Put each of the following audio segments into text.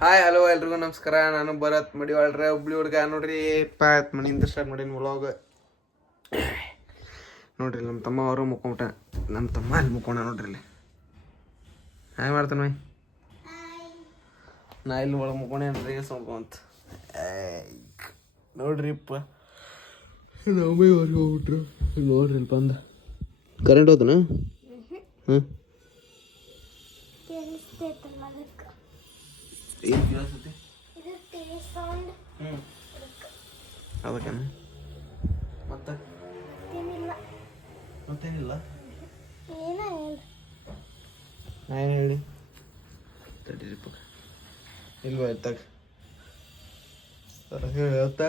Hi hello ಎಲ್ರಿಗೂ ನಮಸ್ಕಾರ. ನಾನು ಭರತ್ ಮಡಿವಾಳ್ರೆ ಹುಬ್ಳಿ ಹುಡ್ಗ ನೋಡ್ರಿ. ಪಾತ್ ಮನೆಯಿಂದ ಸ್ಟಾರ್ಟ್ ಮಾಡೀನಿ ವ್ಲಾಗ್. ನೋಡ್ರಿ ನಮ್ಮ ತಮ್ಮ ಅವರು ಮುಕ್ಕೊಂಬಿಟ್ಟ. ನಮ್ಮ ತಮ್ಮ ಅಲ್ಲಿ ಮುಕ್ಕೋಣ ನೋಡ್ರಿ. ಇಲ್ಲಿ ಹ್ಯಾಂಗೆ ಮಾಡ್ತಾನೆ ನಾ ಇಲ್ಲಿ ಒಳಗೆ ಮುಕ್ಕೊಂಡೇನ್ರಿ ಅಂತ ನೋಡ್ರಿಪ್ಪ. ಅವ್ರಿಗೆ ಹೋಗ್ಬಿಟ್ರು ನೋಡ್ರಿ ಇಲ್ಲಿ ಬಂದ. ಕರೆಂಟ್ ಹೋತನ? ಹಾಂ ಏನು ಕೇಳಿಸ್ತೈತಿ? ಅದಕ್ಕೇನು ಮತ್ತೇನಿಲ್ಲ. ನಾ ಏನು ಹೇಳಿ ತಡೀರಿಪ್ಪ ಇಲ್ವ ಎತ್ತಾಗ ಹೇಳಿ ಅತ್ತ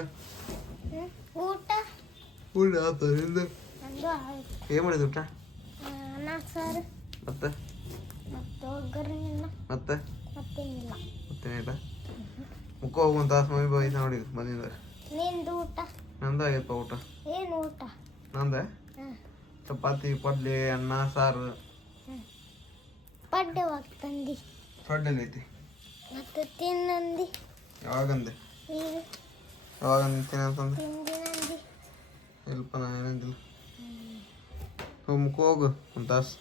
ಊಟ ಆತದಿಂದ ಏನು ಮಾಡಿದ ಊಟ? ಮತ್ತೆ ಮತ್ತೇನಿಲ್ಲ. ಮುಖ ಹೋಗುವಂತ ಮಮ್ಮಿ ಬೈತ ನೋಡಿ ಬಂದಿಂದ. ನಂದ ಆಗೈತಪ್ಪ ಊಟ. ನಂದ ಚಪಾತಿ ಪಡ್ಲಿ ಅನ್ನ ಸಾರು. ಪಡ್ಡೆ ಐತಿ ಯಾವಾಗಂದೆ ತಿನ್ನಂತಂದೆ ಇಲ್ಪ ನಾ ಏನಂದಿಲ್ಲ. ಮುಖ ಹೋಗು ಒಂದು ತಾಸು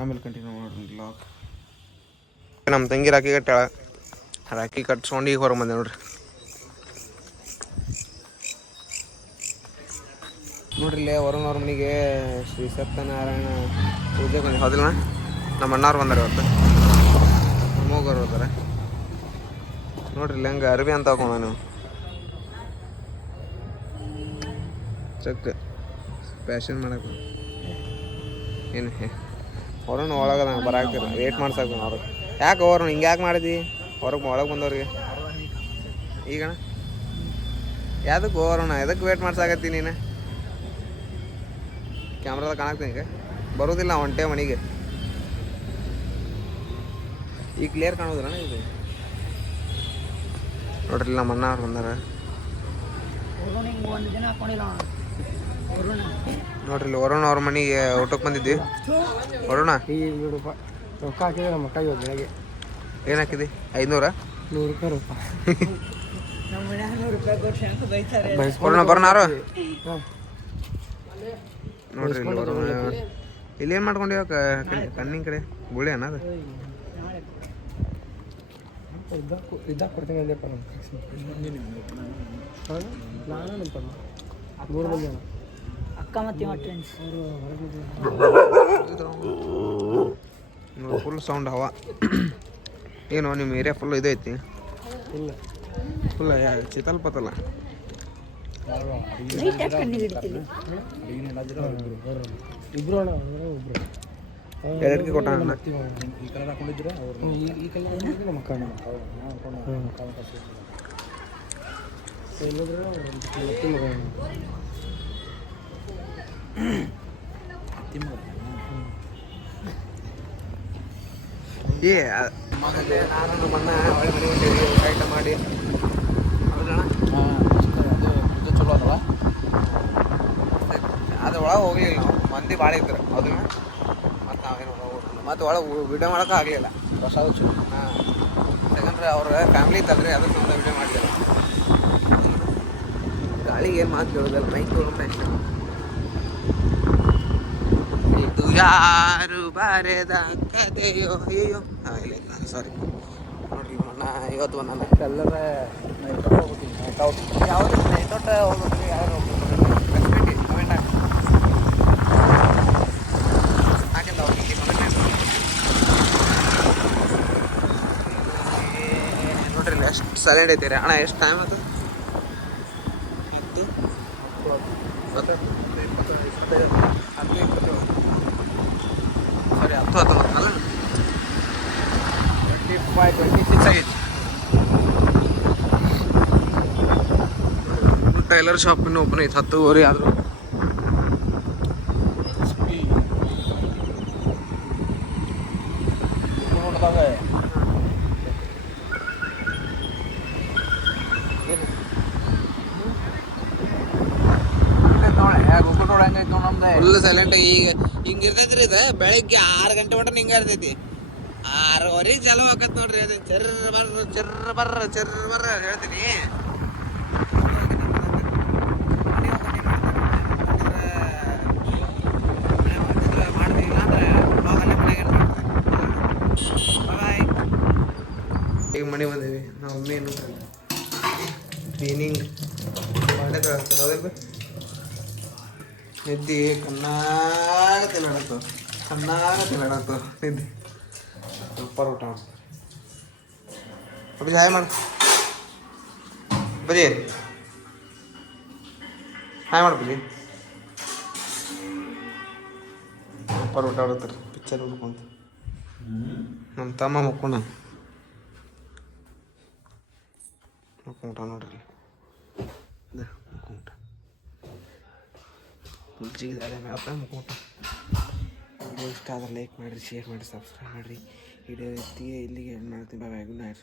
ಆಮೇಲೆ ಕಂಟಿನ್ಯೂ ನೋಡ್ರಿ ಬ್ಲಾಗ್. ನಮ್ಮ ತಂಗಿ ರಾಖಿ ಕಟ್ಟಾಳ. ರಾಖಿ ಕಟ್ಸ್ಕೊಂಡು ಈಗ ಹೊರಗೆ ಬಂದೆ ನೋಡ್ರಿ. ನೋಡ್ರಿ ಇಲ್ಲೇ ವರುಣ್ ಮನೆಗೆ ಶ್ರೀ ಸತ್ಯನಾರಾಯಣ ಪೂಜೆ ಬಂದು ಹೌದಿಲ್ಲ. ನಮ್ಮ ಅಣ್ಣವ್ರು ಬಂದಾರೆ ಇವತ್ತು. ನಮ್ಮ ಹೋಗೋರು ಹೋದಾರೆ ನೋಡ್ರಿ. ಇಲ್ಲಿ ಹೆಂಗೆ ಅರ್ಬಿ ಅಂತ ಹಾಕೋಣ ನೀವು ಚಕ್ ಪ್ಯಾಷನ್ ಮಾಡಕ್ಕೆ ಏನು ವರುಣ್ ಒಳಗದ ಬರಾಕ್ತಿರ ವೇಟ್ ಮಾಡ್ಸಾಕ ಅವ್ರಿಗೆ. ಯಾಕೆ ವರುಣ್ ಹಿಂಗೆ ಯಾಕೆ ಮಾಡಿದಿ ಒಳಗೆ ಬಂದವ್ರಿಗೆ ಈಗಣ? ಯಾವ್ದಕ್ಕೆ ವರುಣ ಎದಕ್ಕೆ ವೇಟ್ ಮಾಡ್ಸಾಕತ್ತಿ ನೀನು? ಕ್ಯಾಮ್ರಾದಾಗ ಕಾಣಾಕ್ತೀನಿ ಈಗ ಬರೋದಿಲ್ಲ ಒಂಟೆ ಮನೆಗೆ. ಈಗ ಕ್ಲಿಯರ್ ಕಾಣೋದಿಲ್ಲ ಇದು ನೋಡ್ರಿ. ನಮ್ಮ ಅಣ್ಣ ಅವ್ರು ಬಂದಾರ ನೋಡ್ರಿ. ಇಲ್ಲಿ ವರುಣ್ ಅವ್ರ ಮನೆಗೆ ಊಟಕ್ಕೆ ಬಂದಿದ್ವಿ. ವರುಣ ರೊಕ್ಕ ಹಾಕಿದ್ರೆ ನಮ್ಮ ಅಕ್ಕ ಇವತ್ತು ಬೆಳಗ್ಗೆ ಏನು ಹಾಕಿದಿ? 500? 100 ರೂಪಾಯಿ ರೊಕ್ಕ ವರುಣ ಬರೋಣಾರು ನೋಡ್ರಿ. ಇಲ್ಲಿ ವರುಣ ಇಲ್ಲಿ ಏನು ಮಾಡ್ಕೊಂಡಿವ ಕಣ್ಣಿನ ಕಡೆ ಗುಳಿ ಅನ್ನೋದು ಇದ್ದಾಗ ಕೊಡ್ತೀನಿ ಅಂದೆಪ್ಪ. ನಾನು ನಮ್ಮ 3 ಮಂದಿ ಅಣ್ಣ ಅಕ್ಕ ಮತ್ತು ಫ್ರೆಂಡ್ಸ್ ಫುಲ್ ಸೌಂಡ್ ಹವಾ. ಏನು ನಿಮ್ಮ ಏರಿಯಾ ಫುಲ್ ಇದೈತಿ? ಇಲ್ಲ ಫುಲ್ ಚಿತಲ್ಪತ್ತಲ್ಲ. ಇಬ್ರು ಅಣ್ಣ ಒಬ್ರು ಎರಡಿಗೆ ಕೊಟ್ಟ ಅಣ್ಣ. ಈ ಕಲರ್ ಹಾಕೊಂಡಿದ್ರೆ ಅವರು ಈ ಕಲರ್ ನಮ್ಮ ಅಕ್ಕ ಅಣ್ಣ ಏ ನಾನು ಬಣ್ಣ ಹೊಳೆ ಮನೆ ಊಟ ಮಾಡಿ ಚಲೋ ಅದಲ್ಲ. ಅದು ಒಳಗೆ ಹೋಗ್ಲಿಲ್ಲ ನಾವು, ಮಂದಿ ಭಾಳ ಇದ್ರು ಅದನ್ನ. ಮತ್ತು ನಾವೇನು ಮತ್ತು ಒಳಗೆ ವಿಡಿಯೋ ಮಾಡೋಕೆ ಆಗಲಿಲ್ಲ. ಪ್ರಸಾದ ಚಲೋ. ಹಾಂ ಯಾಕಂದ್ರೆ ಅವ್ರ ಫ್ಯಾಮ್ಲಿ ಇತ್ತಲ್ರಿ ಅದಕ್ಕೆ ಒಂದು ವಿಡಿಯೋ ಮಾಡಲಿಲ್ಲ. ಗಾಳಿಗೆ ಏನು ಮಾತು ಕೇಳೋದಲ್ಲ ಮೈಕ್ ಅಷ್ಟೇ. ಇದು ಯಾರು ಬಾರೆದ ಕಥೆಯೋ ಅಯ್ಯೋ ಇಲ್ಲ ಸಾರಿ. ನೋಡ್ರಿ ಅಣ್ಣ ಇವತ್ತು ನನ್ನ ಎಲ್ಲರ ಹೋಗ್ಬೇಕು. ಯಾವ್ದು ನೈಟೋಟ ಹೋಗ್ಬೇಕು ಯಾರು ಹೋಗ್ಬೇಕು ಕಮೆಂಟ್ ಹಾಕಿಂದ ಹೋಗಿ ನೋಡ್ರಿ ಎಷ್ಟು ಸೈಲೆಂಟ್ ಐತಿರಿ ಅಣ್ಣ. ಎಷ್ಟು ಟೈಮ್ ಆಯ್ತು? 10 ಸಾರಿ 10 19 25 26 ಆಗೈತಿ. ಟೈಲರ್ ಶಾಪ್ ಇನ್ನೂ ಓಪನ್ ಐತೆ. 10:15 ಆದರೂ ಫುಲ್ ಸೈಲೆಂಟ್. ಈಗ ಹಿಂಗೆ ಇರ್ತೈತ್ರಿ ಇದು. ಬೆಳಿಗ್ಗೆ 6 ಗಂಟೆ ಮಟ್ಟ ಹಿಂಗೆ ಇರ್ತೈತಿ. 6:30 ಚಾಲು ಆಕತ್ ನೋಡ್ರಿ. ಅದು ಚರ್ರ ಬರ್ರ ಹೇಳ್ತೀನಿ. ಈಗ ಮನೆ ಬಂದೀವಿ ನಾವು. ಮೇನು ಕ್ಲೀನಿಂಗ್ ಬಾಂಡೆ ತೊಳ್ತಾರೆ ಹೌದಿಲ್ಲ. ನಿದ್ದೆ ಕಣ್ಣಾಗ ತಿನ್ನಾಡತ್ತು ನಿದ್ದೆ. ಸೂಪರ್ ಊಟ ಮಾಡಿ ಅಬ್ಬಿ ಹಾಯ್ ಮಾಡು. ಬರೀ ಹಾಯ್ ಮಾಡು ಬರೀ. ಸೂಪರ್ ಊಟ ಆಡುತ್ತಾರೆ ಪಿಕ್ಚರ್ ನೋಡ್ಕೊಂತ. ನಮ್ಮ ತಮ್ಮ ಮಕ್ಕೊಂಡ ಊಟ ನೋಡ್ರಿ. ಊಟ ಮುಲ್ಚಿಗಿದ್ದಾರೆ ಮ್ಯಾಪ ಊಟ. ವಿಡಿಯೋ ಇಷ್ಟ ಆದರೆ ಲೈಕ್ ಮಾಡಿರಿ, ಶೇರ್ ಮಾಡಿ, ಸಬ್ಸ್ಕ್ರೈಬ್ ಮಾಡಿರಿ. ವಿಡಿಯೋ ಇಲ್ಲಿಗೆ ಎಂಡ್ ಮಾಡ್ತೀನಿ. ಬಾಯ್. Good night.